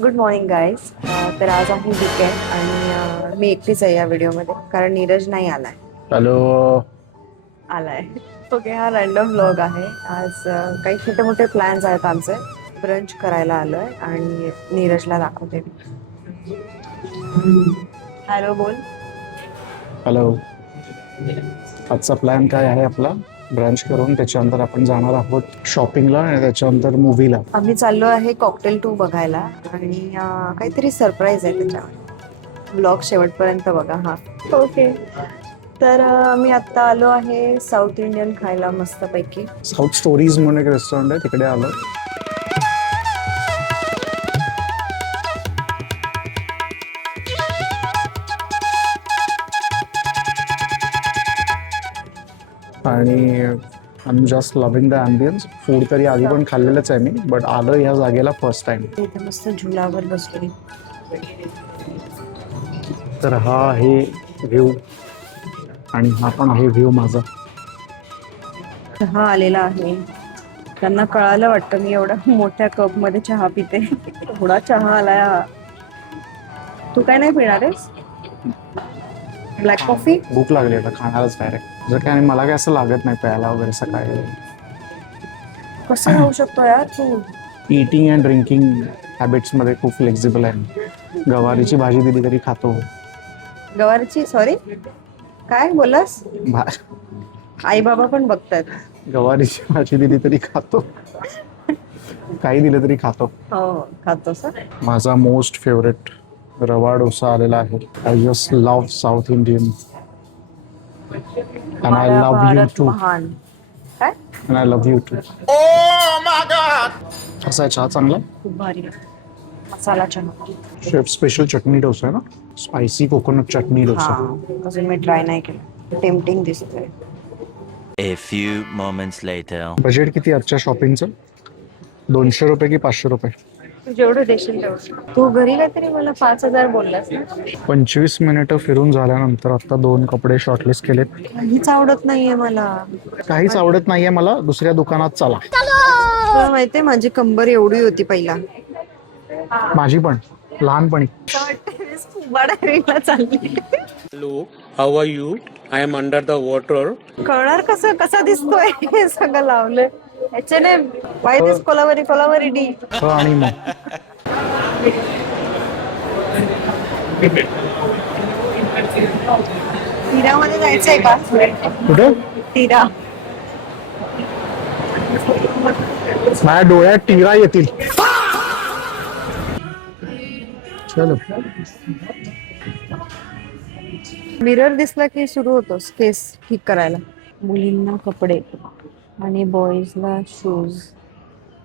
Good morning guys. तर आज आहे वीकेंड आणि मी एकटीच आहे या व्हिडिओमध्ये कारण नीरज नाही आलाय. हॅलो. आलाय ओके. हा रॅन्डम व्लॉग आहे. आज काही छोटे मोठे प्लॅन्स आहेत आमचे. ब्रंच करायला आलोय आणि नीरजला दाखवते. हॅलो बोल. हॅलो. आजचा प्लॅन काय आहे आपला? ब्रंच करून त्याच्यानंतर आपण जाणार आहोत शॉपिंगला आणि त्याच्यानंतर मूवीला. आम्ही चाललो आहे कॉकटेल 2 बघायला आणि काहीतरी सरप्राईज आहे त्याच्यावर. व्लॉग शेवटपर्यंत बघा. हा ओके. तर मी आत्ता आलो आहे साऊथ इंडियन खायला मस्तपैकी. साऊथ स्टोरीज म्हणून एक रेस्टॉरंट आहे, तिकडे आलो. आणि I am just loving the ambience. Food तरी आधी पण खाल्लेलंच आहे मी, बट आलो ह्या जागेला फर्स्ट टाइम. इथे मस्त झुलावर बसलोय. तर हा आहे व्ह्यू आणि हा पण आहे व्ह्यू माझा. चहा आलेला आहे. त्यांना कळालं वाटतं मी एवढा मोठ्या कप मध्ये चहा पिते. थोडा चहा आलाय हा. तू काय नाही पिणार आहेस? Black coffee. भूक लागली, आता खाणारच डायरेक्ट. जर काय, आणि मला काय असं लागत नाही प्यायला वगैरे सकाळी. कसं राहू शकतो यार तू? इटिंग अँड ड्रिंकिंग हॅबिट्समध्ये खूप फ्लेक्झिबल आहे. गवारीची भाजी दिली तरी खातो. गवारची सॉरी काय बोललास? आई बाबा पण बघतात. गवारीची भाजी दिली तरी खातो. काही दिलं तरी खातो. हो खातो सर. माझा मोस्ट फेवरेट रवा डोसा आलेला आहे. I just love South Indian and I love you Bharat too. महान. काय and I love you too. कसा आहे चहा? चांगला. खूप भारी मसाला चहा. शेफ स्पेशल चटणी डोसा आहे ना, स्पायसी कोकोनट चटणी डोसा. हा अजून मी ट्राय नाही केलं. टेम्पटिंग दिसतंय. A few moments later. Budget किती आजच्या शॉपिंगचं? 200 रुपये की 500 रुपये? तू जेवढं देशील तेवढं. तू घरी काहीतरी मला 5,000 बोललास ना. 25 मिनिटं फिरून झाल्यानंतर आता 2 कपडे शॉर्टलिस्ट केलेत. काहीच आवडत नाहीये मला. काहीच आवडत नाहीये मला. दुसऱ्या दुकानात चला. तुला माहितीये माझी कंबर एवढी होती पहिला. माझी पण लहानपणी. स्कुबा डायव्हिंगला चालली. Hello, how are you? I am under the water. कळणार कसं कसा दिसतोय हे सगळं लावलंय. H&M why this Kolaveri D. हो, आणि मग हिरामध्ये जायचंय का? कुठं? हिरा. माझ्या डोळ्यात टिरा येतील. चलो. मिरर दिसला की सुरू होतोस केस ठीक करायला. मुलींना कपडे आणि बॉईजला शूज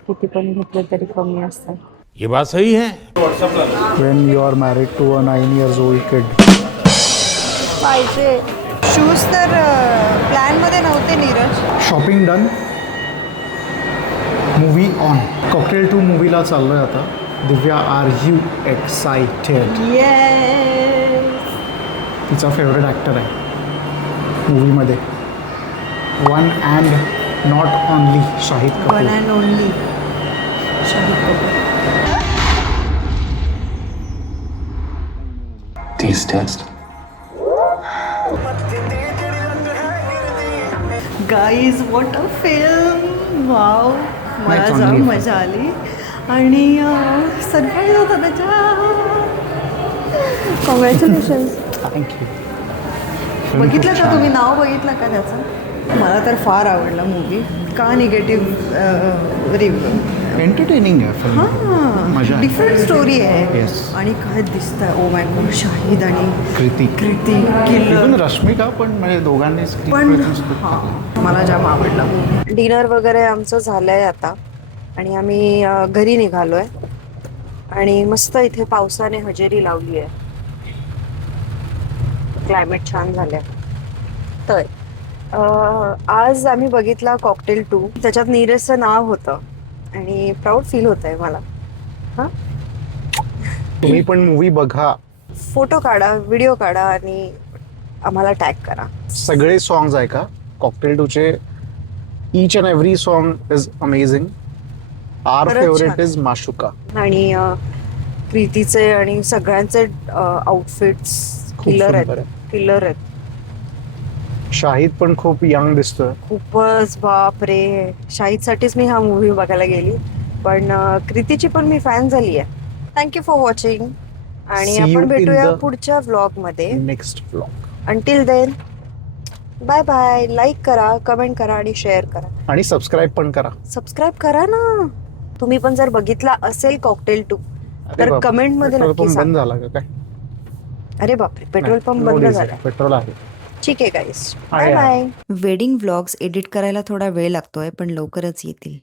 किती पण घेतले तरी कमी असतात. ये बात सही है. When you are married to a 9 years old kid. पाहिजे शूज तर प्लॅन मध्ये नव्हते Neeraj. Shopping done. Movie on. Cocktail 2 मूवीला चाललोय आता. दिव्या, आर यू एक्साइटेड? येस. तिचा फेवरेट ॲक्टर आहे मूवीमध्ये. One and not only Shahid one Kapoor. And only Shahid Kapoor. Taste test. Guys what a film. Wow. मला चांगली जाम आहे. मजा आली आणि सरप्राईज होता त्याच्या. कॉंग्रॅच्युलेशन. थँक्यू. बघितलं का तुम्ही? नाव बघितलं का त्याचं? मला तर फार आवडला मूवी. का निगेटिव्ह रिव्ह्यू. एंटरटेनिंग आहे फिल्म. मजा हां आहे. डिफरंट स्टोरी आहे. Yes. आणि काय दिसतंय ओ माय गॉड. शाहिद आणि कृती किल्लर इव्हन रश्मिका पण, म्हणजे दोघांनी पण हां मला जाम आवडला मूवी. डिनर वगैरे आमचं झालंय आता आणि आम्ही घरी निघालोय आणि मस्त इथे पावसाने हजेरी लावली आहे. क्लायमेट छान झालंय. तर आज आम्ही बघितला कॉकटेल 2. त्याच्यात नीरजचं नाव होतं आणि प्राऊड फील होत आहे मला. हां तुम्ही पण मूवी बघा. फोटो काढा, व्हिडिओ काढा आणि आम्हाला टॅग करा. सगळे सॉंग्स आहे का कॉकटेल 2चे? Each and every song is amazing. आर खरंच फेवरेट छान. इज माशुका. आणि कृतीचे आणि सगळ्यांचे आउटफिट्स खूप किलर सुंदर आहेत, किलर आहेत. शाहिद पण खूप यंग दिसतोय. खूपच बाप रे, शाहीदसाठीच मी हा मूवी बघायला गेली, पण कृतीची पण मी फॅन झाली आहे. थँक्यू फॉर वॉचिंग आणि See you आपण in भेटूया the पुढच्या व्लॉग मध्ये. Next vlog. Until then bye bye. Like करा, कमेंट करा आणि शेअर करा. आणि सबस्क्राईब पण करा. सबस्क्राईब करा ना. तुम्ही पण जर बघितला असेल कॉकटेल 2 तर बाप, कमेंट मध्ये पेट्रोल नक्की पंप बंद सांगा. झाला का काय? अरे बापरे, पेट्रोल पंप बंद झाला. पेट्रोल आहे. ठीक आहे गाईस, आहे, बाय आहे. बाय. वेडिंग व्लॉग्स एडिट करायला थोडा वेळ लागतोय, पण लवकरच येतील.